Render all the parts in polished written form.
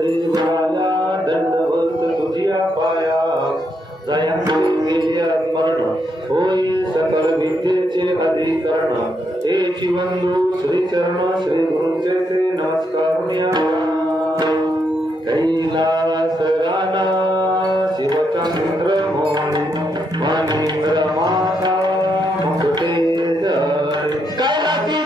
देवाला दंडवत तुझ्या पाया जयंती गेली स्मरण होई सकल विद्येचे अधिकरण हेची वंदू श्रीचरण श्री गुरुचे ते नमस्कार कैलास राणा शिवचंद्र मोहन मनींद्र माता मुकुटे जय कैलासी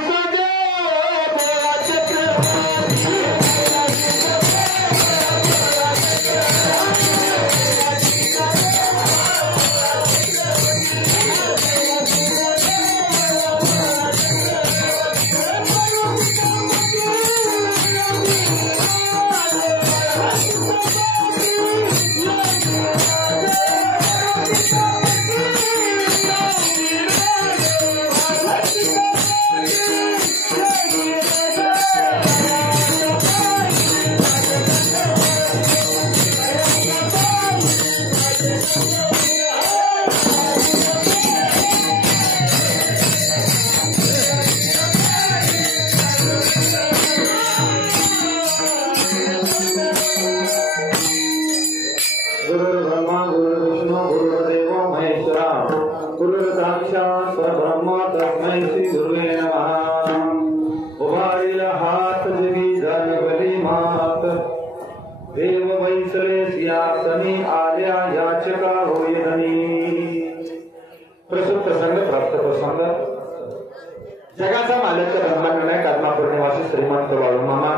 जगाचा मालक ब्रह्मांड आत्मापूर्णिवासी श्रीमंत बाळूमामा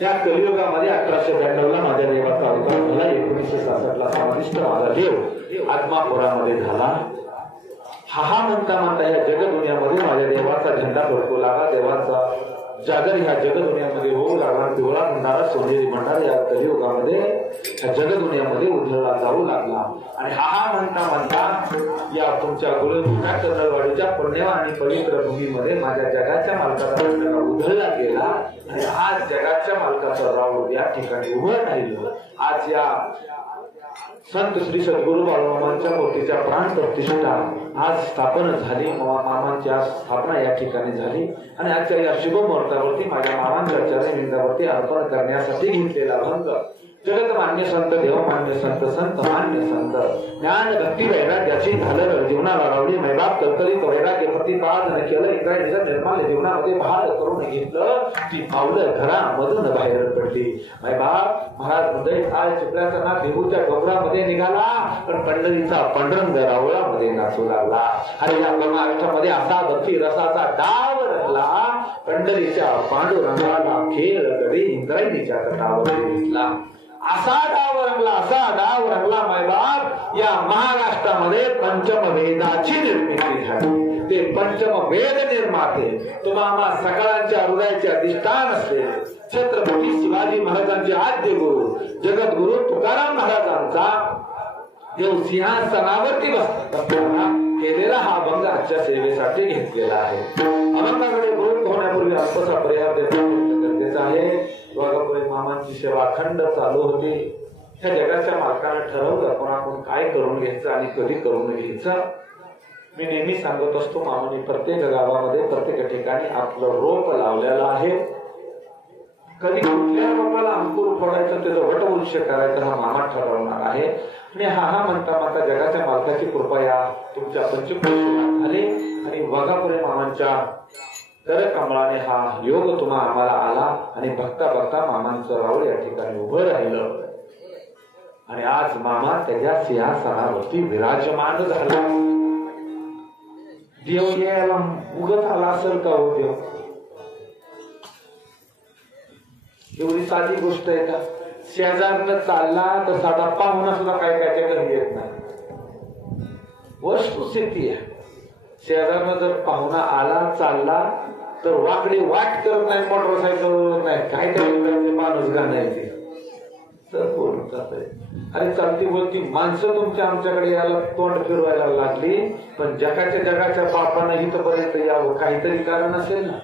त्या कलियुगामध्ये 1892 ला माझ्या देवाचा अवतार झाला. 1966 ला समाविष्ट माझा देव आत्मापुरामध्ये झाला. हा म्हणता म्हणता या जगदुनियामध्ये माझ्या देवाचा झेंडा फडकू लागला. देवाचा जागर ह्या जगदुनियामध्ये होऊ लागला. पिवळा म्हणणारा सोनेरी म्हणणारा या कलियुगामध्ये ह्या जगदुनियामध्ये उधळला जाऊ लागला. आणि हा म्हणता म्हणता या तुमच्या गुरुजीच्या कन्नडवाडीच्या पुण्य आणि पवित्र भूमीमध्ये माझ्या जगाच्या मालकाचा उधळला गेला. आणि आज जगाच्या मालकाचं राऊळ या ठिकाणी उभं राहिलं. आज या संत श्री सद्गुरु बाळूमामांच्या मूर्तीच्या प्राण प्रतिष्ठा आज स्थापन झाली. मामांची आज स्थापना या ठिकाणी झाली. आणि आजच्या या शुभ मुहूर्तावरती माझ्या मामांच्या चरणविंदावरती अर्पण करण्यासाठी घेतलेला भंग जगत मान्य संत देवमान्य संत संत मान्य संत ज्ञान भक्ती वैराग्याची झालं जीवनाला लावली. मैबाप कलकलीत वैराग्य प्रतिपादन केलं. इंद्रायणीचं निर्माल्य जीवनामध्ये बहाल करून घेतलं. ती पावलं घरामधून बाहेर पडली. मैबाप महाराज हृदय काय चुकल्याचा ना देहूच्या डोंगरामध्ये निघाला. पण पंढरीचा पांडुरंग रावळामध्ये नाचू लागला. अरे या महाराष्ट्रामध्ये असा भक्ती रसाचा डाव रंगला. पंढरीच्या पांडुरंगाला खेळ गडी इंद्रायणीच्या तटावर घेतला. असा डाव रंगला मैबाप या महाराष्ट्रामध्ये पंचम वेदाची निर्मिती झाली. ते पंचम वेद निर्माते तुम्हा सकाळच्या हृदयाचे अधिष्ठान असलेले छत्रपती शिवाजी महाराजांचे आद्य गुरु जगद्गुरु तुकाराम महाराजांचा देव सिंहासनावरती बसताना केलेला हा भंग आजच्या सेवेसाठी घेतलेला आहे. अभंगाकडे बोध होण्यापूर्वी अल्पसा पर्याय देणं गरजेचं आहे. वाघापुरे मामांची सेवा अखंड चालू होती. ह्या जगाच्या मालकाने ठरवलं कोणाकडून काय करून घ्यायचं आणि कधी करून घ्यायचं. मी नेहमी सांगत असतो मामाने प्रत्येक गावामध्ये प्रत्येक ठिकाणी आपलं रोप लावलेलं आहे. कधी कुठल्या रोपाला अंकुर फोडायचं त्याचं वटवृक्ष करायचं हा मामा ठरवणार आहे. आणि हा म्हणता म्हणता जगाच्या मालकाची कृपा या तुमच्या पंचकृषीला झाली. आणि वाघापुरे मामांच्या तर कमळाने हा योग तुम्हा आम्हाला आला. आणि बघता बघता मामांचं राऊळ या ठिकाणी उभं राहिलं. आणि आज मामा त्याच्या सिंहासनावरती विराजमान झाला. देव यायला उगत आला असेल का हो देव? एवढी साधी गोष्ट आहे का? शेजारनं चालला तर साधा पाहुणा सुद्धा काय त्याच्या घरी येत नाही. वस्तुस्थिती आहे. शेजारनं जर पाहुणा आला चालला तर वाकडी वाट करत नाही. मोटरसायकल नाही काय तरी माणूस गाण्याची तर बोलून जातंय. अरे चालती बोलती माणसं तुमच्या आमच्याकडे यायला तोंड फिरवायला लागली. पण जगाच्या बापानं इथपर्यंत यावं काहीतरी कारण असेल ना.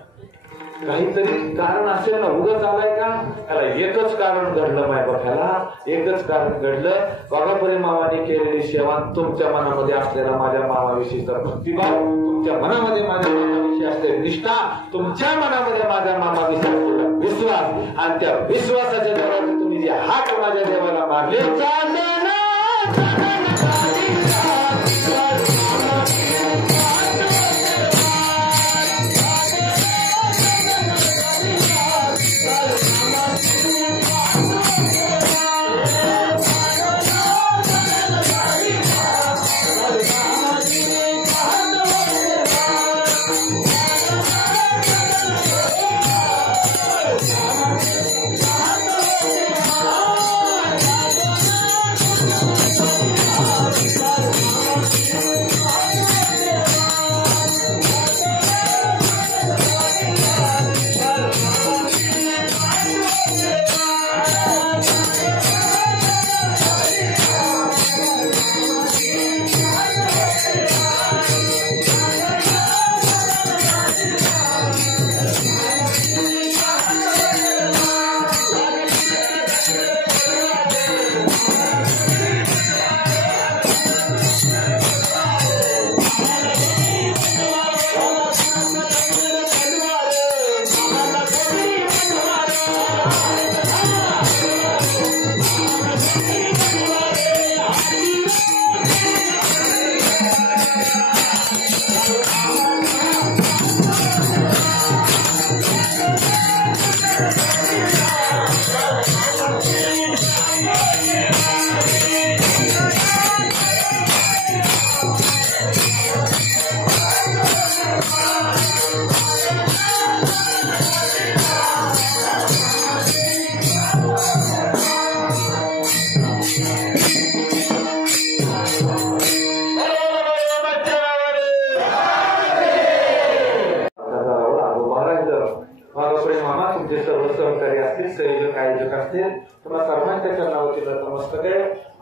काहीतरी कारण असेल ना. उगाच आलाय का? त्याला एकच कारण घडलं माय बाप्याला. एकच कारण घडलं. वाघापुरे मामाने केलेली सेवा तुमच्या मनामध्ये असलेला माझ्या मामाविषयीचा भक्तिभाव तुमच्या मनामध्ये माझ्या मामाविषयी असलेली निष्ठा तुमच्या मनामध्ये माझ्या मामाविषयी असलेला विश्वास, आणि त्या विश्वासाच्या जोरावर तुम्ही जे हात माझ्या देवाला मारले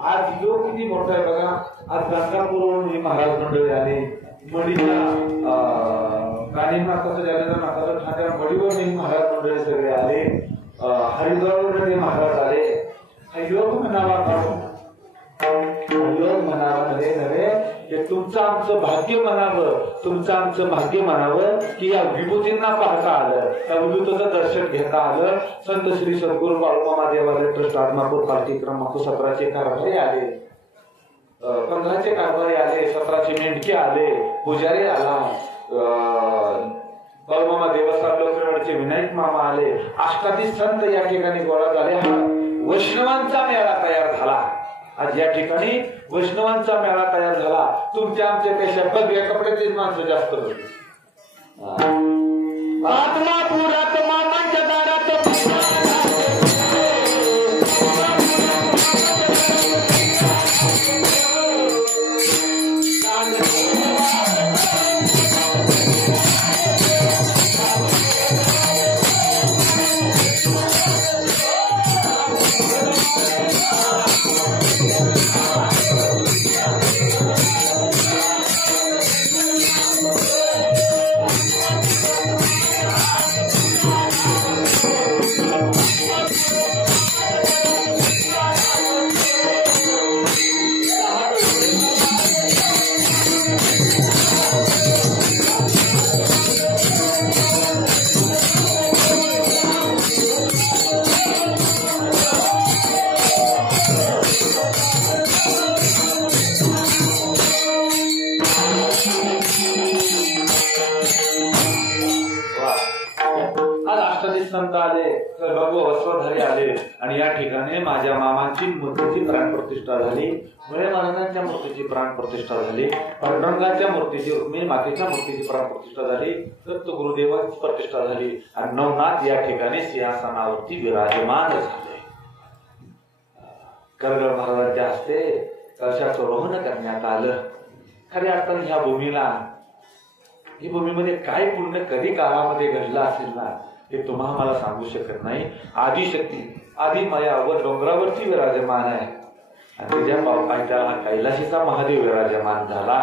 आज योग किती मोठा आहे बघा. आज गाणगापूरवरून महाराज मंडळी आले, मडीला गाणीमाताचं ज्याला नाताला ठाण्या मडीवर महाराज मंडळी सगळे आले, हरिद्वारवरून महाराज आले. हा योग म्हणावा काढून योग म्हणावामध्ये नव्हे, हे तुमचं आमचं भाग्य म्हणावं, तुमचं आमचं भाग्य म्हणावं की या विभूतींना पाहता आलं, त्या विभूतीचं दर्शन घेता आलं. संत श्री सद्गुरू बाळूमामा देवालय ट्रस्ट आदमापूर पालखी क्रमांक 17चे कारभारी आले, 15चे कारभारी आले, 17चे मेंढके आले, पुजारी आला, बाळूमामा देवस्थान लोकरडचे विनायक मामा आले, अष्टादीश संत या ठिकाणी गोळा झाले. हा वैष्णवांचा मेळा तयार झाला. आज या ठिकाणी वैष्णवांचा मेळा तयार झाला. तुमच्या आमच्यापेक्षा बघ्या कपड्याचीच माणसं जास्त होती. आत्मापुरात मामांच्या दारात आणि या ठिकाणी माझ्या मामांची मूर्तीची प्राणप्रतिष्ठा झाली, मुळे महाराजांच्या मूर्तीची प्राणप्रतिष्ठा झाली, पांडुरंगाच्या मूर्तीची, रुक्मिणी मातेच्या मूर्तीची प्राणप्रतिष्ठा झाली, दत्त गुरुदेवांची प्रतिष्ठा झाली आणि नवनाथ या ठिकाणी सिंहासनावरती विराजमान झाले. करगळ महाराजांच्या हस्ते कलशाचं रोहन करण्यात आलं. खऱ्या अर्थाने ह्या भूमीला, ही भूमीमध्ये काय पुण्य कधी काळामध्ये घडलं असेल ना, हे तुम्हाला मला सांगू शकत नाही. आदिशक्ती, आदिमाया व डोंगरावरती विराजमान आहे आणि त्याच्या पावसाच्या कैलाशीचा महादेव विराजमान झाला.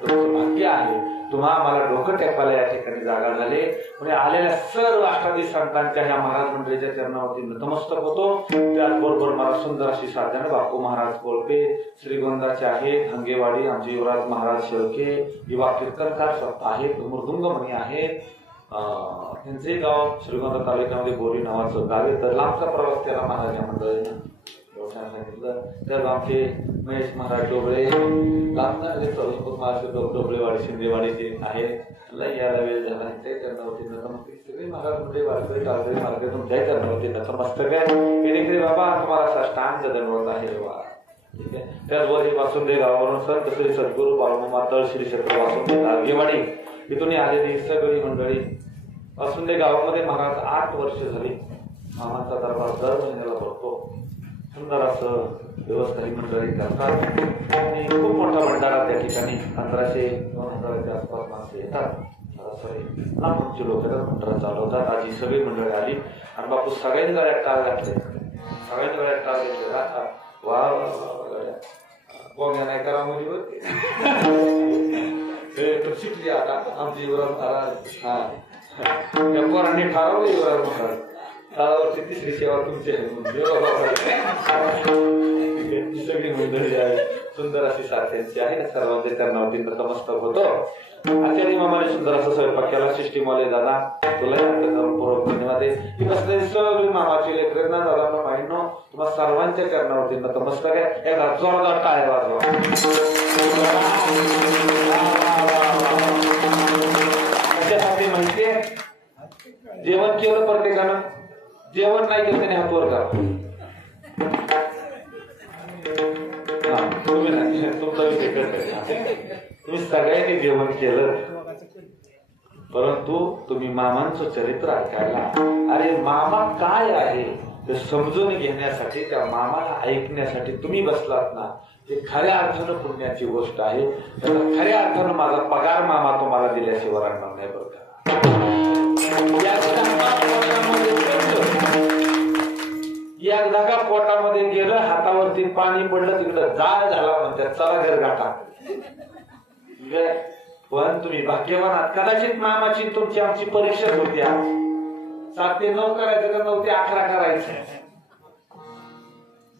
तुमचं भाग्य आहे, तुम्हाला मला डोकं टेपायला या ठिकाणी जागा झाले. म्हणजे आलेल्या सर्व अष्टादीश संतांच्या ह्या महाराज मंडळीच्या चरणावरती नतमस्तक होतो. त्याचबरोबर मला सुंदर अशी साधने बापू महाराज कोळपे, श्रीगोंदाचे आहेत, हंगेवाडी आमचे युवराज महाराज शेळके, युवा कीर्तनकार स्वतः आहेत, मृदुंगमणी आहेत, त्यांचे गाव श्रीगोंदा तालुक्यामध्ये बोरी नावाचं गाव आहे. तर लांबचा प्रवास त्याला महाराजा मंडळीने सांगितलं. तर आमचे महेश महाराज डोबळे लांब डोबळेवाडी शिंदेवाडी जे आहे यायला वेळ झाला ते करणार होते. सगळे महाराज म्हणजे वारकरी टाळकरी मार्गातून जय करणार होते. त्याचं मस्तक आहे बाबा तुम्हाला साष्टांग दंडवत आहे बाबा. ठीक आहे. त्याचवर हे वासुंदे गावावरून संत श्री सद्गुरू बाळूमामा तळ श्री क्षेत्र वासुंदे गारगेवाडी इथून आलेली सगळी मंडळी वासुंदे गावामध्ये महाराज 8 वर्ष झाली. मामांचा दरबार दर महिन्याला भरतो. सुंदर असं व्यवस्था ही मंडळी करतात आणि खूप मोठा भंडारा त्या ठिकाणी 1500-2000च्या आसपास माणसं येतात. लांबचे लोक भंडारा चालवतात. आज ही सगळी मंडळी आली आणि बापू सगळ्यांनी गळ्यात टाळ घातले. सगळ्यांनी गळ्यात टाळ घेतले. वा गड्या नाही करा मुलीवर शिकली आता आमची युवराज महाराज. त्या पोरांनी ठरवलं युवराज महाराज तळावरची तिसरी सेवा तुमची सगळी मंडळी आहे. सुंदर अशी साथ्यांची आहे. सर्वांचे त्यांना नतमस्तक होतो. आचार्य मामाने सुंदर असा स्वयंपाक केला. शिष्टीमॉले दादा तुला पूर्वक धन्यवाद आहे. सगळी मामाची लेकरं ना दादा माहिनो तुम्हाला सर्वांच्या करण्यावरती नतमस्तक आहे. एकदा जोरदार टाळ्या वाजवा. त्याच्यासाठी माहितीये जेवण केलं प्रत्येकानं. जेवण नाही केलं त्याने हात वर करा. तुम्ही नाही तुमचा तुम्ही सगळ्यांनी जेवण केलं परंतु तुम्ही मामांचं चरित्र ऐकायला अरे मामा काय आहे ते समजून घेण्यासाठी त्या मामाला ऐकण्यासाठी तुम्ही बसलात ना हे खऱ्या अर्थानं पुण्याची गोष्ट आहे. त्याला खऱ्या अर्थानं माझा पगार मामा तुम्हाला दिल्याशिवाय राहणार नाही बरं का. एकदा का पोटामध्ये गेलं हातावरती पाणी पडलं तिकडं जाळ झाला म्हणतात चला घर गाठा. पण तुम्ही भाग्यवान आहात. कदाचित मामाची तुमची आमची परीक्षा होती. 7 ते 9 करायचं का 9 ते 11 करायचं.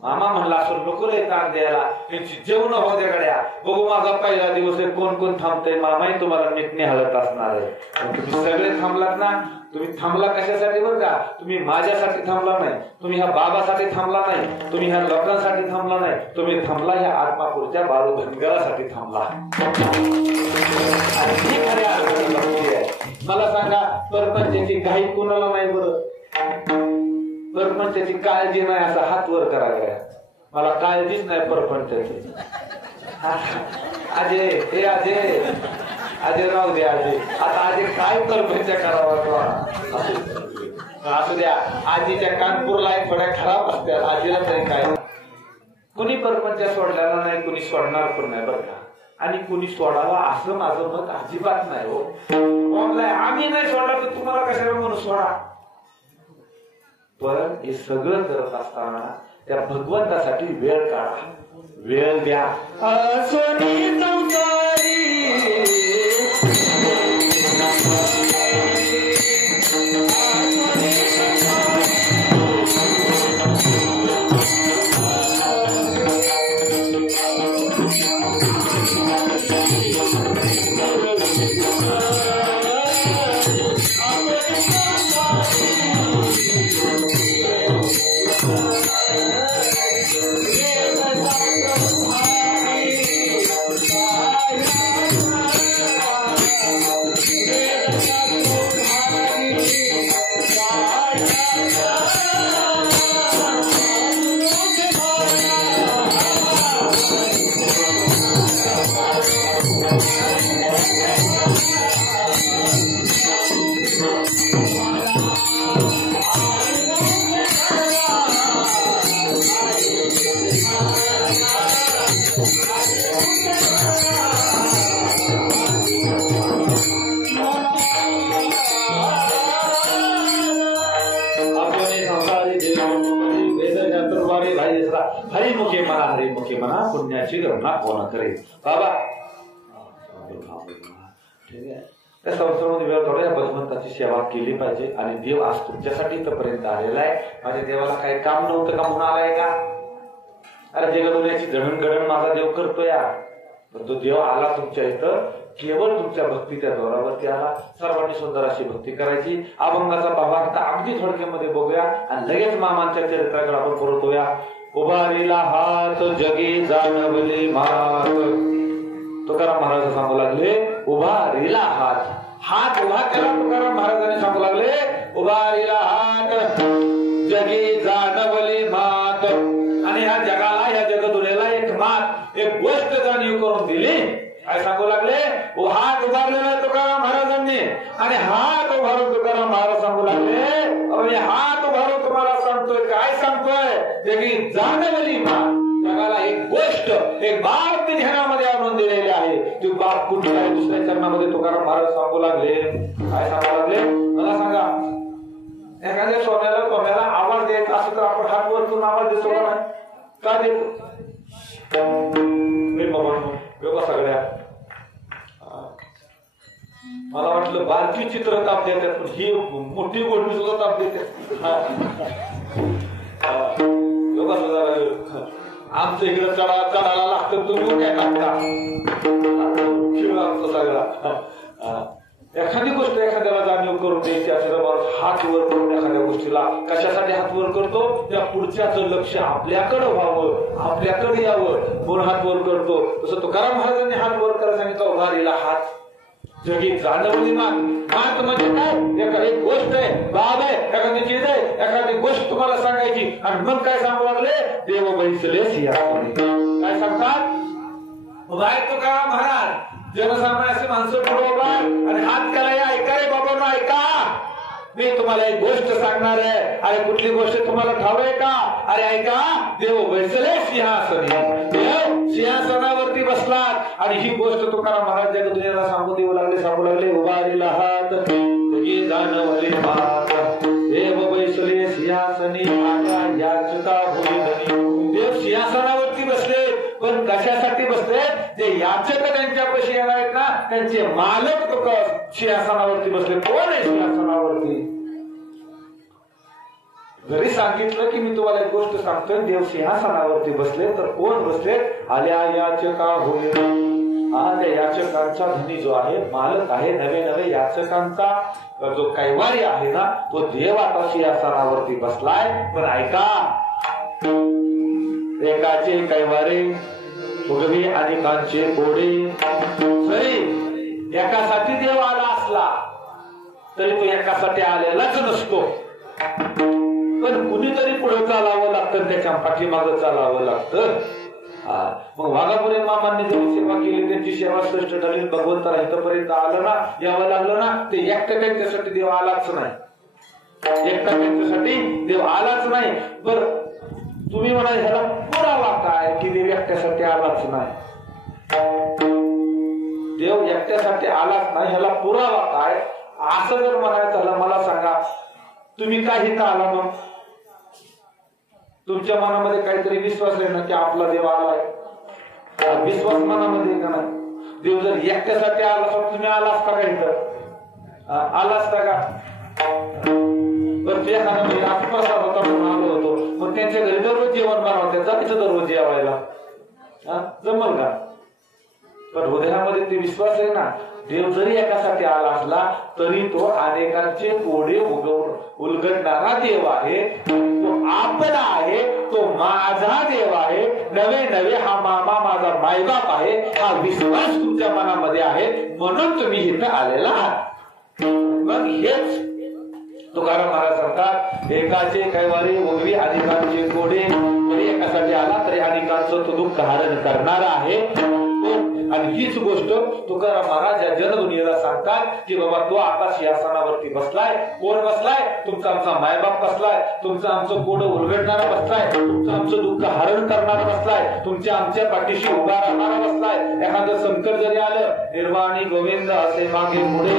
मामा म्हणला असं नको रे ताण द्यायला त्यांची जेवण होत्या गड्या बघू माझा पहिला दिवस आहे कोण कोण थांबतंय. मामाही तुम्हाला नीटने हलत असणार आहे. तुम्ही सगळे थांबलात ना. तुम्ही थांबला कशासाठी बरं का. तुम्ही माझ्यासाठी थांबला नाही. तुम्ही ह्या बाबासाठी थांबला नाही. तुम्ही ह्या लोकांसाठी थांबला नाही. तुम्ही थांबला ह्या आत्मापूरच्या बाळू धनगरासाठी थांबला. मला सांगा परपंचाची घाई कुणाला नाही बरं. परपंचाची काळजी नाही असा हात वर करा गड्या. मला काळजीच नाही परपंचाची. अजय हे अजय राहू दे. आता आजी काय परपंच करावा असू द्या. आजीच्या कानपूरला एक थोड्या खराब असत्या. आजीला तरी काय कुणी परपंच सोडलेला नाही. कुणी सोडणार पण नाही बरं का. आणि कुणी सोडावा असं माझं मत अजिबात नाही हो. आम्ही नाही सोडला तर तुम्हाला कशाला म्हणून सोडा. पण हे सगळं करत असताना त्या भगवंतासाठी वेळ काढा. वेळ द्या. हरिमुखे म्हणा हरिमुखे म्हणा पुण्याची गणना कोण करेल बाबा. ठीक आहे. त्या संस्थेमध्ये वेळ थोड्या भगवंताची सेवा केली पाहिजे. आणि देव आज तुमच्यासाठी इथपर्यंत आलेला आहे. माझ्या देवाला काही काम नव्हतं का म्हणून आलाय का. अरे जगदुनियाची जडणघडण माझा देव करतो या. पण तो देव आला तुमच्या इथं केवळ तुमच्या भक्तीच्या जोरावरती आला. सर्वांनी सुंदर अशी भक्ती करायची. अभंगाचा भावार्थ अगदी थोडक्यामध्ये बघूया आणि लगेच मामांच्या चरित्राकडे आपण परतूया. उभारीला हात जगी जाणवली मात. तुकाराम महाराज सांगू लागले उभारीला हात. हात उभा केला तुकाराम महाराजांनी सांगू लागले उभारीला हात जगी जाणवली मात. आणि ह्या जगाला ह्या जगदुरेला एक मात एक गोष्ट जाणीव करून दिली. काय सांगू लागले हात उभारलेला तुकाराम महाराजांनी आणि हात उभारून तुकाराम महाराज सांगू लागले हात उभारून तुम्हाला सांगतोय. काय सांगतोय जगी जाणवली मात. जगाला एक गोष्ट एक बाब मी ध्यानामध्ये आणून दिलेली आहे. ती बाब कुठली आहे दुसऱ्या चरणामध्ये तुकाराम महाराज सांगू लागले. काय सांगू लागले मला सांगा. एखाद्या सोन्याला आवाज द्यायचा असं तर आपण हात वर करून आवाज देतो का नाही? का देतो सगळ्या. मला वाटलं बारकी चित्र ताप देतात पण ही मोठी गोष्टी सुद्धा ताप देते. आमच्या इकडे चढायला लागतं तुम्ही काय टाकता सगळा. एखादी गोष्ट एखाद्याला जाणीव करून द्यायची असेल तर हात वर करून एखाद्या गोष्टीला कशासाठी हात वर करतो त्या पुढच्याचं लक्ष आपल्याकडे व्हावं आपल्याकडे यावं म्हणून हात वर करतो. तसं तुकाराम महाराजांनी हात वर करायला सांगितलं उभारीला हात जगी जाणवली मात. मात म्हणजे काय एक गोष्ट आहे बाब आहे एखादी चीज आहे एखादी गोष्ट तुम्हाला सांगायची आणि मग काय सांगू लागले देव बैसले सिंहासनी. काय सांगतात उभा आहे तुकाराम महाराज. जनसामान्याचे माणसं बरोबर आणि हात करायला ऐका रे बाबा ऐका. मी तुम्हाला एक गोष्ट सांगणार आहे. अरे कुठली गोष्ट तुम्हाला ठाव आहे का? अरे ऐका देव बैसले सिंहासनी. देव सिंहासनावरती बसलात आणि ही गोष्ट तुकाराम महाराज जगदुनियाला सांगू लागले उभारीला हात जगी जाणवली मात. देव बैसले सिंहासनी माझ्या याचका होई धनी. देव सिंहासनावरती बसले पण कशासाठी बसले जे याचक त्यांच्यापाशी येणार आहेत ना त्यांचे मालक तुका सिंहासनावरती बसले. कोण आहे सिंहासनावरती? जरी सांगितलं की मी तुम्हाला एक गोष्ट सांगतोय देव सिंहासनावरती बसले तर कोण बसले आल्या याचका होईल. त्या याचकांचा धनी जो आहे मालक आहे नवे नवे याचकांचा जो कैवारी आहे ना तो देव आता सिंहासनावरती बसलाय. पण ऐका एकाचे कैवारे उगवी अनेकांचे कोडे. एकासाठी देव आला असला तरी तो एकासाठी आलेलाच नसतो. पण कुणीतरी पुढे चालावं लागतं त्याच्या पाठीमागं चालावं लागतं. मग वाघापुरे मामांनी जेव्हा सेवा केली त्यांची सेवा श्रेष्ठ झाली भगवंताला इथपर्यंत आलं ना यावं लागलं ना ते एकट्या त्यांच्यासाठी देव आलाच नाही. एकट्या त्यांच्यासाठी देव आलाच नाही. बरं तुम्ही म्हणा ह्याला पुरावा काय की देव एकट्यासाठी आलाच नाही. देव एकट्यासाठी आलाच नाही ह्याला पुरावा काय असं जर म्हणायचं झालं मला सांगा तुम्ही काय इथं आला मग तुमच्या मनामध्ये काहीतरी विश्वास आहे ना की आपला देव आलाय. विश्वास मनामध्ये का नाही. देव जर एकट्यासाठी आला तर तुम्ही आला असता का इथं आला असता का? तर एखादा महिना प्रसाद होता म्हणून आलो होतो मग त्यांच्या घरी दररोज जेवण बनवतात जायचं दररोज जेवायला जमल का? पण हृदयामध्ये ते विश्वास आहे ना देव जरी एकासाठी आला असला तरी तो अनेकांचे कोडे उलगडणारा देव आहे. तो आपला आहे तो माझा देव आहे. नवे नवे हा मामा माझा मायबाप आहे हा विश्वास तुमच्या मनामध्ये आहे म्हणून तुम्ही इथं आलेला आहात. मग हेच तुकाराम महाराज सांगतात एकाचे कैवारी उगवी अनेकांचे कोडे. तरी एकासाठी आला तरी अनेकांचं तो दुःख हरण करणारा आहे. आणि हीच गोष्ट तुकाराम महाराज या जनदुनियेला सांगतात की बाबा तो आता सिंहासनावरती बसलाय. कोण बसलाय? तुमचा आमचा मायबाप बसलाय. तुमचं आमचं कोड उलगडणारा बसलाय. तुमचं आमचं दुःख हरण करणारा बसलाय. तुमच्या आमच्या पाठीशी उभा राहणारा बसलाय. एखादं संकट जरी आलं निर्वाणी गोविंद असे मागे पुढे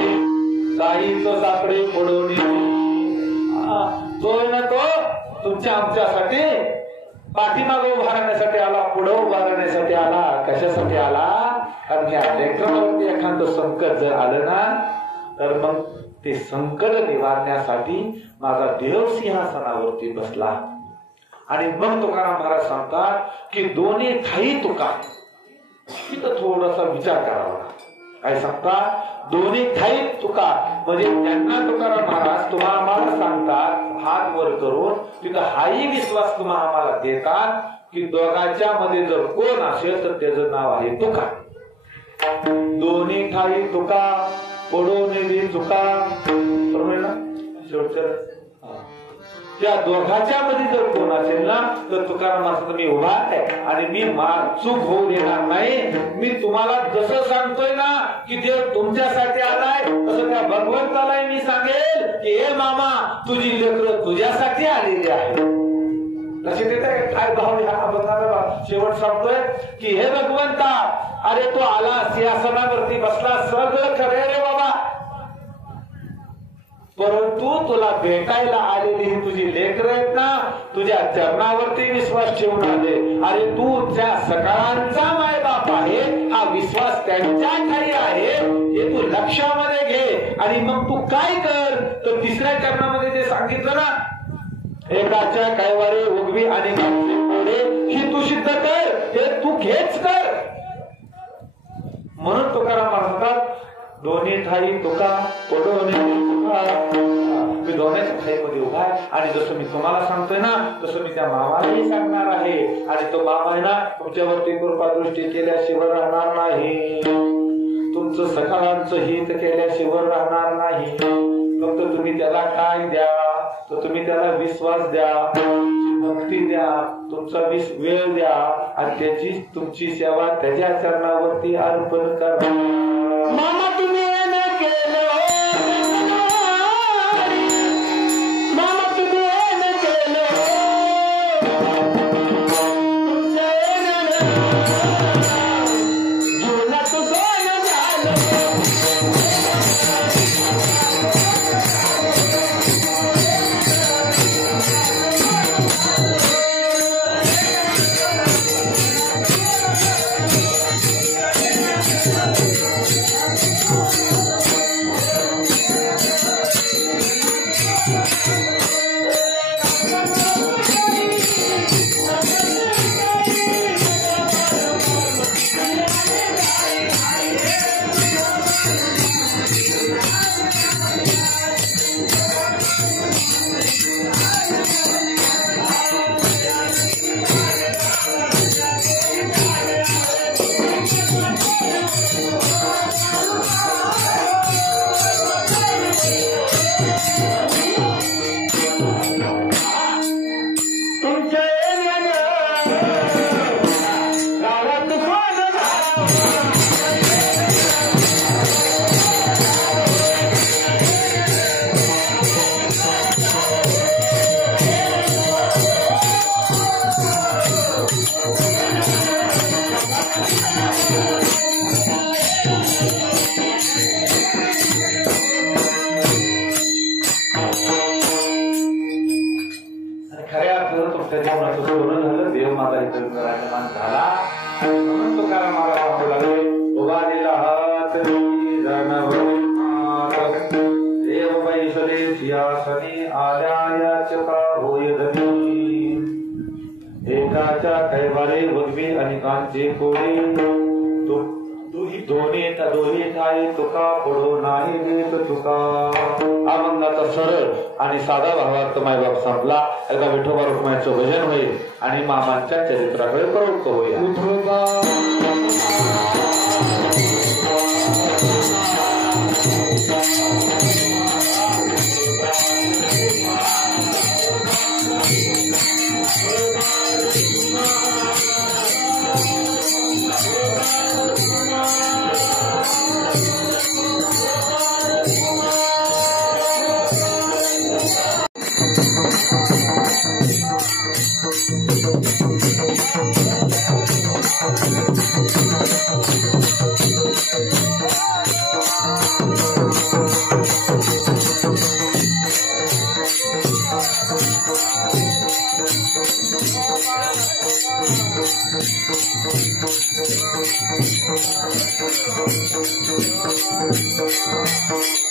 काही तो साकडे फोडवणी तो ना तो तुमच्या आमच्यासाठी पाठीमागे उभा राहण्यासाठी आला पुढे उभा राहण्यासाठी आला. कशासाठी आला? कारण या लेकरावरती एखादं संकट जर आलं ना तर मग ते संकट निवारण्यासाठी माझा देव सिंहासनावरती बसला. आणि मग तुकाराम महाराज सांगतात की दोन्ही ठाई तुका तिथं थोडासा विचार करावा. काय सांगता दोन्ही ठाई तुका म्हणजे त्यांना तुकाराम महाराज तुम्हा आम्हाला सांगतात हात वर करून तिथं हाही विश्वास तुम्हा आम्हाला देतात की दोघांच्या मध्ये जर कोण असेल तर त्याचं नाव आहे तुका. दोन्ही ठाई तुका पडून चुका बरोबर ना शेवटचं त्या दोघांच्या मध्ये जर कोण असेल ना तर तुकाराम महाराज मी उभा आहे आणि मी चूक होऊ देणार नाही. मी तुम्हाला जसं सांगतोय ना की देव तुमच्यासाठी आलाय तसं त्या भगवंतालाही मी सांगेल की हे मामा तुझी लेकरं तुझ्यासाठी आलेली आहे. लक्षात येते काय भाव ह्या शेवट सांगतोय की हे भगवंता अरे तो आला सिंहासनावरती बसला सगळं खरे रे बाबा परंतु तुला भेटायला आलेली ही तुझी लेकरं आहेत ना तुझ्या चरणावरती विश्वास ठेवून आले. अरे तू त्या सकाळांचा मायबाप आहे हा विश्वास त्यांच्या ठाई आहे हे तू लक्षामध्ये घे. आणि मग तू काय कर तर तिसऱ्या चरणामध्ये जे सांगितलं ना एकाच्या कैवारे उगवी आणि ही तू सिद्ध कर हे तू घेच कर. म्हणून तुकाराम म्हणतात दोन्ही ठाई तुका पडोने तुका मी दोन्हीच्या ठाईमध्ये उभा आहे आणि जसं मी तुम्हाला सांगतोय ना तसं मी त्या मामालाही सांगणार आहे. आणि तो मामा आहे ना तुमच्यावरती कृपादृष्टी केल्याशिवाय राहणार नाही. तुमचं सकाळांचं हित केल्याशिवाय राहणार नाही. फक्त तुम्ही त्याला काय द्या तर तुम्ही त्याला विश्वास द्या भक्ती द्या तुमचा वेळ द्या आणि त्याची तुमची सेवा त्याच्या चरणावरती अर्पण करा. मामा तुम्ही न केलं मामा तुम्ही न केलं जीवनात सोनं झालं. एकाच्या कैवारे वगवी अनेकांचे कोडे दोन्ही ठाई तुका पडो नाही देत तुका. अभंगाचा सरळ आणि साधा भावार्थ मायबाप संपला. एकदा विठोबा रुक्माईचं भजन होईल आणि मामांच्या चरित्राकडे प्रवृत्त होईल. Thank you.